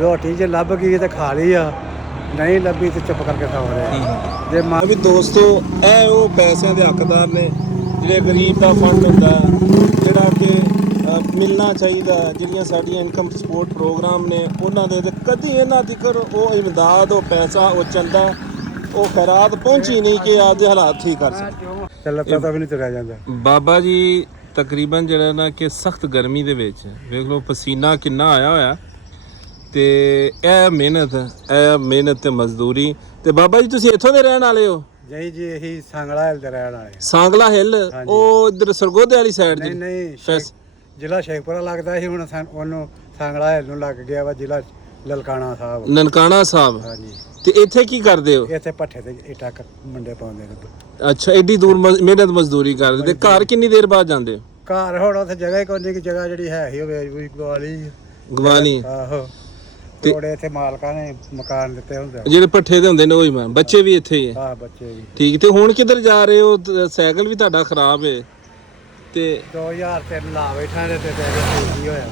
ਰੋਟੀ ਜੇ ਲੱਭ ਗਈ ਤੇ ਖਾ ਲਈ ਆ, ਨਹੀਂ ਲੱਭੀ ਤੇ ਚੁੱਪ ਕਰਕੇ ਸੌਂ ਰਿਹਾ। ਜੇ ਵੀ ਦੋਸਤੋ, ਇਹ ਉਹ ਪੈਸਿਆਂ ਦੇ ਹੱਕਦਾਰ ਨੇ ਜਿਹੜੇ ਗਰੀਬ ਦਾ ਫੰਡ ਹੁੰਦਾ, ਜਿਹੜਾ ਕਿ ਮਿਲਣਾ ਚਾਹੀਦਾ। ਜਿਹੜੀਆਂ ਸਾਡੀਆਂ ਇਨਕਮ ਸਪੋਰਟ ਪ੍ਰੋਗਰਾਮ ਨੇ ਉਹਨਾਂ ਦੇ ਕਦੀ ਇਹਨਾਂ ਤੱਕ ਉਹ ਇਮਦਾਦ, ਉਹ ਪੈਸਾ, ਉਹ ਚੰਦਾ, ਉਹ ਖੈਰਾਤ ਪਹੁੰਚੀ ਨਹੀਂ ਕਿ ਆਪਦੇ ਹਾਲਾਤ ਠੀਕ ਕਰ ਸਕਣ। ਚੱਲਦਾ ਤਾਂ ਵੀ ਨਹੀਂ ਤੁਰਿਆ ਜਾਂਦਾ। ਬਾਬਾ ਜੀ ਤਕਰੀਬਨ ਜਿਹੜਾ ਨਾ ਕਿ ਸਖਤ ਗਰਮੀ ਦੇ ਵਿੱਚ ਵੇਖ ਲਓ ਪਸੀਨਾ ਕਿੰਨਾ ਆਇਆ ਹੋਇਆ, ਤੇ ਇਹ ਮਿਹਨਤ ਤੇ ਮਜ਼ਦੂਰੀ। ਤੇ ਬਾਬਾ ਜੀ ਤੁਸੀਂ ਇੱਥੋਂ ਦੇ ਰਹਿਣ ਵਾਲੇ ਹੋ? ਜੀ ਜੀ, ਇਹੀ ਸੰਗਲਾ ਹਿੱਲ ਦੇ ਰਹਿਣ ਵਾਲੇ। ਸਾਂਗਲਾ ਹਿੱਲ, ਉਹ ਇਧਰ ਸਰਗੋਧੇ ਵਾਲੀ ਸਾਈਡ ਨਹੀਂ ਨਹੀਂ, ਜ਼ਿਲ੍ਹਾ ਸ਼ੇਖਪੁਰਾ ਲੱਗਦਾ ਸੀ, ਹੁਣ ਉਹਨੂੰ ਸੰਗਲਾ ਹਿੱਲ ਨੂੰ ਲੱਗ ਗਿਆ ਵਾ ਜ਼ਿਲ੍ਹਾ ਨਨਕਾਣਾ ਸਾਹਿਬ। ਨਨਕਾਣਾ ਸਾਹਿਬ। ਹਾਂਜੀ। ਤੇ ਇੱਥੇ ਕੀ ਕਰਦੇ ਹੋ? ਇੱਥੇ ਪੱਠੇ ਤੇ ਇੱਟਾਂ ਮੁੰਡੇ ਪਾਉਂਦੇ ਨੇ। ਅੱਛਾ, ਐਡੀ ਦੂਰ ਮਿਹਨਤ ਮਜ਼ਦੂਰੀ ਕਰਦੇ ਤੇ ਘਰ ਕਿੰਨੀ ਦੇਰ ਬਾਅਦ ਜਾਂਦੇ ਹੋ? ਘਰ ਹੁਣ ਉੱਥੇ ਜਗ੍ਹਾ ਹੀ ਕੋਈ ਨਹੀਂ, ਜਗ੍ਹਾ ਜਿਹੜੀ ਹੈ ਹੀ ਹੋਵੇ ਗਵਾਲੀ। ਆਹੋ, ਥੋੜੇ ਇੱਥੇ ਮਾਲਕਾਂ ਨੇ ਮਕਾਨ ਦਿੱਤੇ ਹੁੰਦੇ ਜਿਹੜੇ ਪੱਠੇ ਦੇ ਹੁੰਦੇ ਨੇ ਉਹੀ ਮੈਂ ਬੱਚੇ ਵੀ ਇੱਥੇ ਹੀ ਹੈ? ਹਾਂ, ਬੱਚੇ ਵੀ। ਠੀਕ। ਤੇ ਹੁਣ ਕਿੱਧਰ ਜਾ ਰਹੇ ਹੋ? ਸਾਈਕਲ ਵੀ ਤੁਹਾਡਾ ਖਰਾਬ ਹੈ ਤੇ 2003 ਲਾ ਬੈਠਾ ਨੇ ਤੇ ਕੀ ਹੋਇਆ।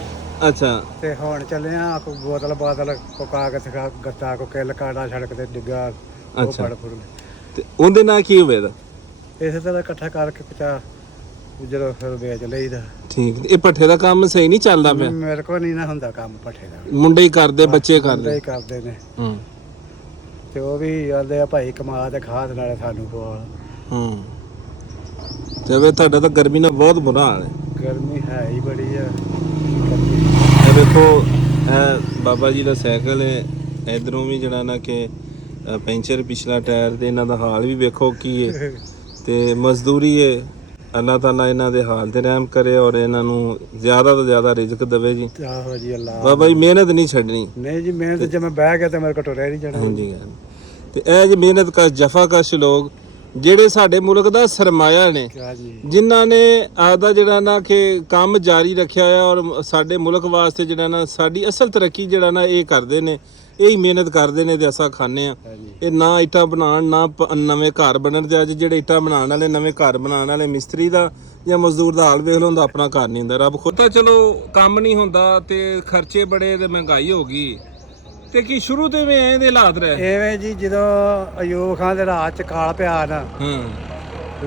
ਅੱਛਾ। ਤੇ ਹੁਣ ਚੱਲੇ ਆ, ਕੋਈ ਬੋਤਲ ਬਾਦਲ, ਕੋ ਕਾਗਜ਼ ਗੱਤਾ, ਕੋ ਕਿੱਲ ਕਾੜਾ ਸੜਕ ਤੇ ਡਿੱਗਾ, ਉਹ ਫੜ ਫੁੜ ਤੇ ਉਹਦੇ ਨਾਲ ਕੀ ਹੋਵੇਗਾ? ਇਸੇ ਤਰ੍ਹਾਂ ਇਕੱਠਾ ਕਰਕੇ ਪਚਾ ਜਦੋਂ ਫਿਰ ਵੇਚ ਲਈਦਾ। ਠੀਕ। ਇਹ ਪੱਠੇ ਦਾ ਕੰਮ ਸਹੀ ਨਹੀਂ ਚੱਲਦਾ ਪਿਆ? ਮੇਰੇ ਕੋਲ ਨਹੀਂ ਨਾ ਹੁੰਦਾ ਕੰਮ ਪੱਠੇ ਦਾ, ਮੁੰਡੇ ਹੀ ਕਰਦੇ, ਬੱਚੇ ਕਰਦੇ? ਕਰਦੇ ਨੇ। ਤੇ ਉਹ ਵੀ ਆਂਦੇ ਆ ਭਾਈ ਕਮਾ ਤੇ ਖਾ ਦੇ ਨਾਲੇ ਸਾਨੂੰ ਪਵਾ। ਤੇ ਵੇ ਤੁਹਾਡਾ ਤਾਂ ਗਰਮੀ ਨਾਲ ਬਹੁਤ ਬੁਰਾ ਹਾਲ ਹੈ। ਗਰਮੀ ਹੈ ਹੀ ਬੜੀ ਆ। ਇਹ ਵੇਖੋ, ਇਹ ਬਾਬਾ ਜੀ ਦਾ ਸਾਈਕਲ ਹੈ। ਇਧਰੋਂ ਵੀ ਜਿਹੜਾ ਨਾ ਕਿ ਪੈਂਚਰ ਪਿਛਲਾ ਟਾਇਰ, ਤੇ ਇਹਨਾਂ ਦਾ ਹਾਲ ਵੀ ਵੇਖੋ ਕੀ ਹੈ। ਤੇ ਮਜ਼ਦੂਰੀ ਹੈ। ਅੱਲਾਹ ਤਾਲਾ ਇਹਨਾਂ ਦੇ ਹਾਲ ਤੇ ਰਹਿਮ ਕਰੇ ਔਰ ਇਹਨਾਂ ਨੂੰ ਜ਼ਿਆਦਾ ਤੋਂ ਜ਼ਿਆਦਾ ਰਿਜ਼ਕ ਦੇਵੇ ਜੀ। ਆਹੋ ਜੀ, ਅੱਲਾਹ। ਬਾਬਾ ਜੀ ਮਿਹਨਤ ਨਹੀਂ ਛੱਡਣੀ। ਨਹੀਂ ਜੀ, ਮਿਹਨਤ ਜੇ ਮੈਂ ਬਹਿ ਗਿਆ ਤੇ ਮੇਰੇ ਕੋਲ ਟੁਰਿਆ ਨਹੀਂ ਜਾਣਾ। ਹਾਂਜੀ। ਤੇ ਇਹ ਜੀ ਮਿਹਨਤ ਕਸ਼ ਜਫਾਕਸ਼ ਲੋਕ ਜਿਹੜੇ ਸਾਡੇ ਮੁਲਕ ਦਾ ਸਰਮਾਇਆ ਨੇ, ਜਿਨ੍ਹਾਂ ਨੇ ਆਪਦਾ ਜਿਹੜਾ ਨਾ ਕਿ ਕੰਮ ਜਾਰੀ ਰੱਖਿਆ ਹੈ ਔਰ ਸਾਡੇ ਮੁਲਕ ਵਾਸਤੇ ਜਿਹੜਾ ਨਾ ਸਾਡੀ ਅਸਲ ਤਰੱਕੀ ਜਿਹੜਾ ਨਾ ਇਹ ਕਰਦੇ ਨੇ, ਇਹੀ ਮਿਹਨਤ ਕਰਦੇ ਨੇ ਤੇ ਅਸਾਂ ਖਾਂਦੇ ਆ। ਇਹ ਨਾ ਇੱਟਾਂ ਬਣਾਉਣ, ਨਾ ਨਵੇਂ ਘਰ ਬਣਨ। ਤੇ ਅੱਜ ਜਿਹੜੇ ਇੱਟਾਂ ਬਣਾਉਣ ਵਾਲੇ, ਨਵੇਂ ਘਰ ਬਣਾਉਣ ਵਾਲੇ ਮਿਸਤਰੀ ਦਾ ਜਾਂ ਮਜ਼ਦੂਰ ਦਾ ਹਾਲ ਵੇਖ ਲਓ, ਹੁੰਦਾ ਆਪਣਾ ਘਰ ਨਹੀਂ ਹੁੰਦਾ। ਰੱਬ ਖੁਦ ਤਾਂ ਚਲੋ ਕੰਮ ਨਹੀਂ ਹੁੰਦਾ ਤੇ ਖਰਚੇ ਬੜੇ ਤੇ ਮਹਿੰਗਾਈ ਹੋ ਗਈ। ਤੇ ਕੀ ਸ਼ੁਰੂ ਤੋਂ ਐਵੇਂ ਇਹਦੇ ਹਾਲਾਤ ਰਹੇ? ਐਵੇਂ ਜੀ, ਜਦੋਂ ਅਯੂਬ ਖਾਨ ਦੇ ਰਾਤ ਚ ਕਾਲ ਪਿਆ ਨਾ,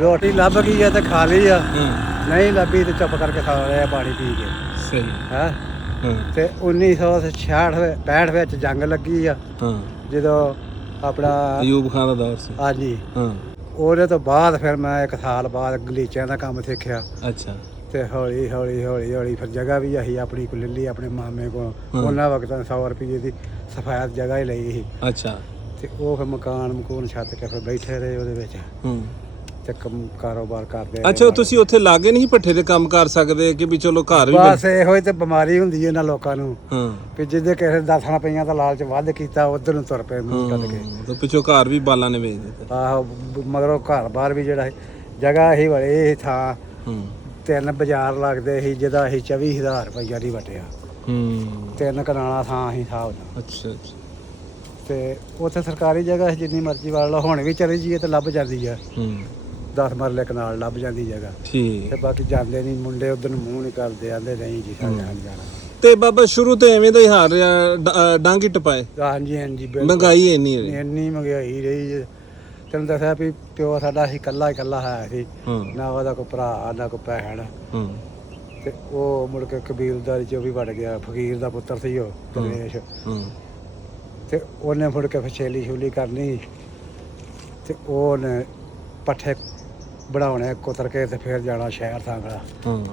ਰੋਟੀ ਲੱਭ ਗਈ ਆ ਤੇ ਖਾ ਲਈ ਆ, ਨਹੀਂ ਲੱਭੀ ਤੇ ਚੁੱਪ ਕਰਕੇ ਖਾ ਲਿਆ ਪਾਣੀ ਪੀ ਕੇ। ਸਹੀ ਹੈ। ਤੇ 1966 ਵਿੱਚ ਜੰਗ ਲੱਗੀ ਆ, ਜਦੋਂ ਆਪਣਾ ਅਯੂਬ ਖਾਨ ਦਾ ਦੌਰ ਸੀ। ਹਾਂਜੀ। ਉਹਦੇ ਤੋਂ ਬਾਅਦ ਫਿਰ ਮੈਂ 1 ਸਾਲ ਬਾਅਦ ਗਲੀਚਿਆਂ ਦਾ ਕੰਮ ਸਿੱਖਿਆ। ਅੱਛਾ। ਤੇ ਹੌਲੀ ਹੌਲੀ ਫਿਰ ਜਗ੍ਹਾ ਵੀ ਅਸੀਂ ਆਪਣੀ ਕੋਲ ਲੈ ਲਈ, ਆਪਣੇ ਮਾਮੇ ਕੋਲ। ਉਹਨਾਂ ਵਕਤਾਂ 100 ਰੁਪਏ ਦੀ ਸਫਾਇਤ ਜਗ੍ਹਾ ਹੀ ਲਈ ਸੀ। ਅੱਛਾ। ਤੇ ਉਹ ਫਿਰ ਮਕਾਨ ਛੱਤ ਕੇ ਫਿਰ ਬੈਠੇ ਰਹੇ ਉਹਦੇ ਵਿੱਚ ਤੇ ਕਾਰੋਬਾਰ ਕਰਦੇ। ਅੱਛਾ, ਤੁਸੀਂ ਉੱਥੇ ਲਾਗੇ ਨਹੀਂ ਭੱਠੇ ਤੇ ਕੰਮ ਕਰ ਸਕਦੇ ਕਿ ਵੀ ਚਲੋ ਘਰ ਵੀ? ਬਸ ਇਹੋ ਹੀ ਤੇ ਬਿਮਾਰੀ ਹੁੰਦੀ ਹੈ ਇਹਨਾਂ ਲੋਕਾਂ ਨੂੰ ਕਿ ਜਿਹਦੇ ਕਿਸੇ ਦਾਸਾਂ ਪਈਆਂ ਤਾਂ ਲਾਲਚ ਵੱਧ ਕੀਤਾ, ਉਧਰ ਨੂੰ ਤੁਰ ਪਏ ਮੂੰਹ ਕੱਢ ਕੇ। ਤੇ ਪਿੱਛੋਂ ਘਰ ਵੀ ਬਾਲਾਂ ਨੇ ਵੇਚ ਦਿੱਤੇ। ਆਹੋ, ਮਗਰੋਂ ਘਰ ਬਾਹਰ ਵੀ ਜਿਹੜਾ ਜਗ੍ਹਾ ਹੀ ਬੜੇ ਇਹ ਥਾਂ 3 ਬਾਜ਼ਾਰ ਲੱਗਦੇ ਸੀ, ਜਿਹਦਾ ਅਸੀਂ 24,000 ਰੁਪਈਆ ਦੀ ਵਟਿਆ। 3 ਕਨਾਲਾਂ ਥਾਂ ਅਸੀਂ ਹਿਸਾਬ ਨਾਲ। ਅੱਛਾ ਅੱਛਾ। ਤੇ ਉੱਥੇ ਸਰਕਾਰੀ ਜਗ੍ਹਾ ਜਿੰਨੀ ਮਰਜ਼ੀ ਵਾਲ ਲਓ, ਹੁਣ ਵੀ ਚਲੀ ਜਾਈਏ ਤੇ ਲੱਭ ਜਾਂਦੀ ਆ। 10 ਮਰਲੇ ਕਨਾਲ ਲੱਭ ਜਾਂਦੀ ਜਗ੍ਹਾ। ਠੀਕ। ਤੇ ਬਾਕੀ ਜਾਂਦੇ ਨਹੀਂ ਮੁੰਡੇ, ਉਧਰ ਨੂੰ ਮੂੰਹ ਨਹੀਂ ਕਰਦੇ, ਆਂਦੇ ਨਹੀਂ ਜੀ ਸਾਡੇ ਨਾਲ ਜਾਣਾ। ਤੇ ਬਾਬਾ ਸ਼ੁਰੂ ਤੋਂ ਐਵੇਂ ਦਾ ਹੀ ਹਾਲ ਰਿਹਾ, ਡਾਂਗੀ ਟਪਾਏ? ਹਾਂਜੀ ਹਾਂਜੀ, ਮਹਿੰਗਾਈ ਇੰਨੀ ਮਹਿੰਗਾਈ ਰਹੀ। ਤੈਨੂੰ ਦੱਸਿਆ ਵੀ ਪਿਓ ਸਾਡਾ ਸੀ ਇਕੱਲਾ ਹੈ ਸੀ, ਨਾ ਉਹਦਾ ਕੋਈ ਭਰਾ ਨਾ ਕੋਈ ਭੈਣ। ਤੇ ਉਹ ਮੁੜ ਕੇ ਕਬੀਲਦਾਰੀ 'ਚ ਵੀ ਵੜ ਗਿਆ, ਫਕੀਰ ਦਾ ਪੁੱਤਰ ਸੀ ਉਹ ਦਰਵੇਸ਼। ਤੇ ਉਹਨੇ ਮੁੜ ਕੇ ਛੇਲੀ ਕਰਨੀ ਤੇ ਉਹਨੇ ਪੱਠੇ ਬਣਾਉਣੇ ਕੁਤਰ ਕੇ ਤੇ ਫਿਰ ਜਾਣਾ ਸ਼ਹਿਰ ਸਾਂਗਲਾ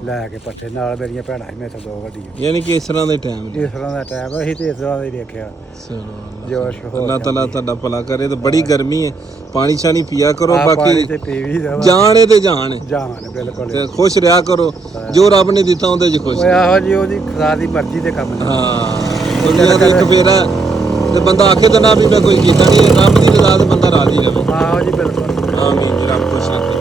ਲੈ ਕੇ ਪੱਠੇ ਨਾਲ। ਮੇਰੀਆਂ ਭੈਣਾਂ ਸੀ ਮੇਰੇ ਤੋਂ 2 ਵੱਡੀਆਂ। ਯਾਨੀ ਕਿ ਇਸ ਤਰ੍ਹਾਂ ਦਾ ਟਾਈਮ? ਇਸ ਤਰ੍ਹਾਂ ਦਾ ਟਾਈਮ ਅਸੀਂ ਤੇ ਇਸ ਤਰ੍ਹਾਂ ਦਾ ਹੀ ਵੇਖਿਆ। ਅੱਲਾਹ ਤਾਲਾ ਤੁਹਾਡਾ ਭਲਾ ਕਰੇ। ਤੇ ਬੜੀ ਗਰਮੀ ਹੈ, ਪਾਣੀ ਸ਼ਾਣੀ ਪੀਆ ਕਰੋ। ਬਾਕੀ ਜਾਣ ਹੈ ਤੇ ਜਾਣ ਬਿਲਕੁਲ ਤੇ ਖੁਸ਼ ਰਿਹਾ ਕਰੋ, ਜੋ ਰੱਬ ਨੇ ਦਿੱਤਾ ਉਹਦੇ 'ਚ ਖੁਸ਼। ਆਹੋ ਜੀ, ਉਹਦੀ ਖੁਦਾ ਦੀ ਮਰਜ਼ੀ ਦੇ ਕੰਮ ਨੇ। ਹਾਂ, ਦੁਨੀਆ ਦਾ ਇੱਕ ਫੇਰਾ ਤੇ ਬੰਦਾ ਆਖੇ ਤਾਂ ਨਾ ਵੀ ਮੈਂ ਕੋਈ ਕੀਤਾ ਨਹੀਂ, ਰੱਬ ਦੀ ਰਜ਼ਾ ਤੇ ਬੰਦਾ ਰਾਜ਼ੀ ਰਹੇ। ਆਹੋ ਜੀ, ਬਿਲਕੁਲ। ਆਮੀਨ। ਰੱਬ